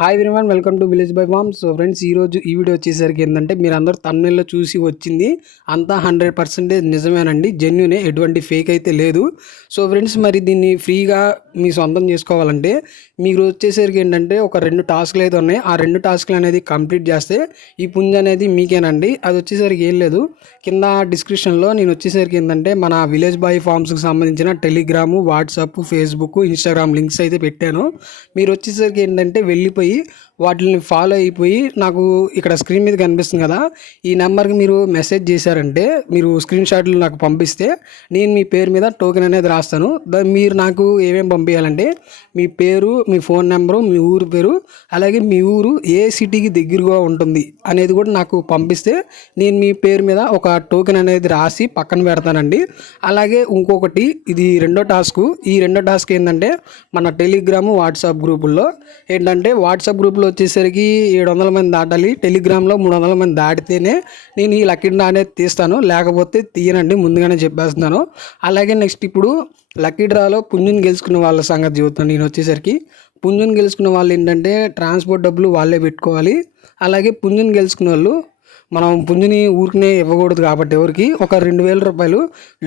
Hi everyone, welcome to village by farm. So friends, ఈరోజు ఈ video వచ్చేసరికి ఏంటంటే మీరు అందరూ తమిళలో చూసి వచ్చింది అంతా 100% నిజమేనండి, జెన్యునే, ఎటువంటి ఫేక్ అయితే లేదు. సో ఫ్రెండ్స్, మరి దీన్ని ఫ్రీగా మీ సొంతం చేసుకోవాలంటే మీరు వచ్చేసరికి ఏంటంటే ఒక 2 టాస్క్లు అయితే ఉన్నాయి. ఆ 2 టాస్క్లు అనేది కంప్లీట్ చేస్తే ఈ పుంజ అనేది మీకేనండి. అది వచ్చేసరికి ఏం లేదు, కింద డిస్క్రిప్షన్లో నేను వచ్చేసరికి ఏంటంటే మన విలేజ్ బాయ్ ఫార్మ్స్కి సంబంధించిన Telegram, WhatsApp, Facebook, Instagram links అయితే పెట్టాను. మీరు వచ్చేసరికి ఏంటంటే వెళ్ళిపోయి వాటిని ఫాలో అయిపోయి నాకు ఇక్కడ స్క్రీన్ మీద కనిపిస్తుంది కదా, ఈ నెంబర్కి మీరు మెసేజ్ చేశారంటే, మీరు స్క్రీన్ షాట్లు నాకు పంపిస్తే నేను మీ పేరు మీద టోకెన్ అనేది రాస్తాను. మీరు నాకు ఏమేమి పంపించాలంటే మీ పేరు, మీ ఫోన్ నెంబరు, మీ ఊరు పేరు, అలాగే మీ ఊరు ఏ సిటీకి దగ్గరగా ఉంటుంది అనేది కూడా నాకు పంపిస్తే నేను మీ పేరు మీద ఒక టోకెన్ అనేది రాసి పక్కన పెడతానండి. అలాగే ఇంకొకటి, ఇది రెండో టాస్క్. ఈ రెండో టాస్క్ ఏంటంటే మన టెలిగ్రాము, వాట్సాప్ గ్రూపుల్లో ఏంటంటే వాట్సాప్ గ్రూప్లో వచ్చేసరికి 700 మంది దాటాలి, టెలిగ్రామ్లో 300 మంది దాటితేనే నేను ఈ లక్కీ డ్రా అనేది తీస్తాను, లేకపోతే తీయనండి, ముందుగానే చెప్పేస్తున్నాను. అలాగే నెక్స్ట్ ఇప్పుడు లక్కీ డ్రాలో పుంజుని గెలుచుకున్న వాళ్ళ సంగతి చెబుతాను. నేను వచ్చేసరికి పుంజుని గెలుచుకున్న వాళ్ళు ఏంటంటే ట్రాన్స్పోర్ట్ డబ్బులు వాళ్ళే పెట్టుకోవాలి. అలాగే పుంజుని గెలుచుకున్న వాళ్ళు మనం పుంజుని ఊరికనే ఇవ్వకూడదు కాబట్టి ఎవరికి ఒక 2000 రూపాయలు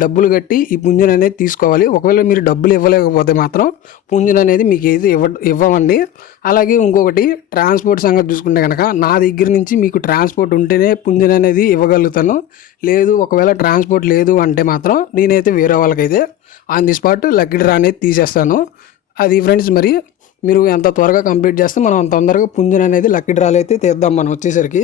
డబ్బులు కట్టి ఈ పుంజుని అనేది తీసుకోవాలి. ఒకవేళ మీరు డబ్బులు ఇవ్వలేకపోతే మాత్రం పుంజుని అనేది మీకు ఏది ఇవ్వమండి. అలాగే ఇంకొకటి, ట్రాన్స్పోర్ట్ సంగతి చూసుకుంటే కనుక నా దగ్గర నుంచి మీకు ట్రాన్స్పోర్ట్ ఉంటేనే పుంజుని అనేది ఇవ్వగలుగుతాను. లేదు, ఒకవేళ ట్రాన్స్పోర్ట్ లేదు అంటే మాత్రం నేనైతే వేరే వాళ్ళకైతే on the spot lucky draw అనేది తీసేస్తాను. అది ఫ్రెండ్స్, మరి మీరు ఎంత త్వరగా కంప్లీట్ చేస్తే మనం అంత తొందరగా పుంజుని అనేది లక్కీ డ్రాలు అయితే తీద్దాం మనం వచ్చేసరికి.